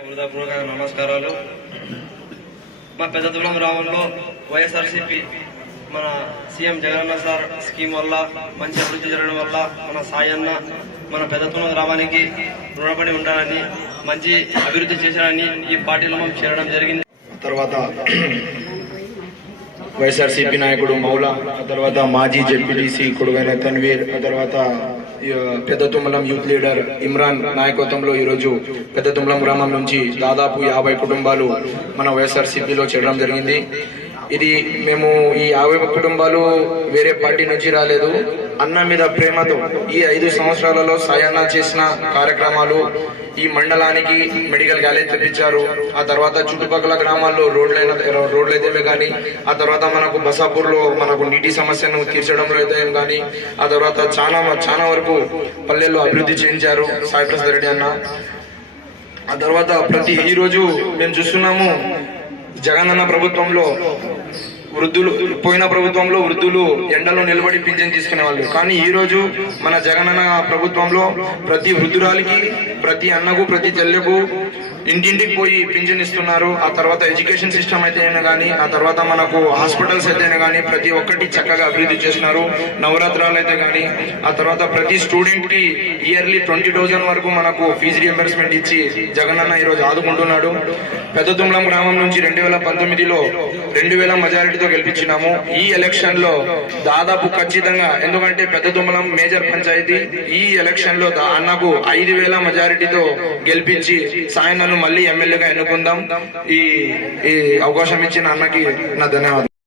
హృదయపూర్వక నమస్కారాలు. మా పెద్ద తులం గ్రామంలో వైఎస్ఆర్సీపీ మన సీఎం జగనన్న సార్ స్కీమ్ వల్ల మంచి అభివృద్ధి జరగడం వల్ల మన సాయన్న మన పెద్ద తులం గ్రామానికి రుణపడి ఉంటారని మంచి అభివృద్ధి చేశారని ఈ పార్టీలో మేము చేరడం జరిగింది. తర్వాత వైఎస్ఆర్సీపీ నాయకుడు మౌలా ఆ తర్వాత మాజీ జెడ్పీటీసీ కొడుగైన తన్వీర్ ఆ తర్వాత పెద్ద తుమ్మలం యూత్ లీడర్ ఇమ్రాన్ నాయకత్వంలో ఈరోజు పెద్ద తుమ్మలం గ్రామం నుంచి దాదాపు యాభై కుటుంబాలు మన వైఎస్ఆర్సీపీలో చేరడం జరిగింది. ఇది మేము ఈ యాభై కుటుంబాలు వేరే పార్టీ నుంచి రాలేదు. అన్న మీద ప్రేమతో ఈ ఐదు సంవత్సరాలలో సాయన్న చేసిన కార్యక్రమాలు ఈ మండలానికి మెడికల్ కాలేజ్ తెప్పించారు. ఆ తర్వాత చుట్టుపక్కల గ్రామాల్లో రోడ్లైన రోడ్లు అయితే కానీ ఆ తర్వాత మనకు బసాపూర్లో మనకు నీటి సమస్యను తీర్చడంలో అయితే కానీ ఆ తర్వాత చాలా చాలా వరకు పల్లెల్లో అభివృద్ధి చేయించారు సాయి ప్రసాద్ రెడ్డి అన్న. ఆ తర్వాత ప్రతి ఈరోజు మేము చూస్తున్నాము జగనన్న ప్రభుత్వంలో వృద్ధులు పోయిన ప్రభుత్వంలో వృద్ధులు ఎండలో నిలబడి పింఛన్ తీసుకునే వాళ్ళు కానీ ఈ రోజు మన జగనన్న ప్రభుత్వంలో ప్రతి వృద్ధురాలికి ప్రతి అన్నకు ప్రతి చెల్లెకు ఇంటింటికి పోయి పింఛన్ ఇస్తున్నారు. ఆ తర్వాత ఎడ్యుకేషన్ సిస్టమ్ అయితే అయినా కానీ ఆ తర్వాత మనకు హాస్పిటల్స్ అయితే అయినా కానీ ప్రతి ఒక్కటి చక్కగా అభివృద్ధి చేస్తున్నారు. నవరాత్రాలు అయితే కానీ ఆ తర్వాత ప్రతి స్టూడెంట్కి ఇయర్లీ ట్వంటీ థౌజండ్ వరకు మనకు ఫీజు రియంబర్స్మెంట్ ఇచ్చి జగనన్న అన్న ఈరోజు ఆదుకుంటున్నాడు. పెద్దతుమ్లం గ్రామం నుంచి రెండు వేల పంతొమ్మిదిలో రెండు వేల మెజారిటీతో గెలిపించినాము. ఈ ఎలక్షన్లో దాదాపు ఖచ్చితంగా ఎందుకంటే పెద్ద తుమ్మలం మేజర్ పంచాయతీ ఈ ఎలక్షన్లో అన్నకు ఐదు వేల మెజారిటీతో గెలిపించి సాయన్నను మళ్ళీ ఎమ్మెల్యేగా ఎన్నుకుందాం. ఈ ఈ అవకాశం ఇచ్చిన అన్నకి నా ధన్యవాదాలు.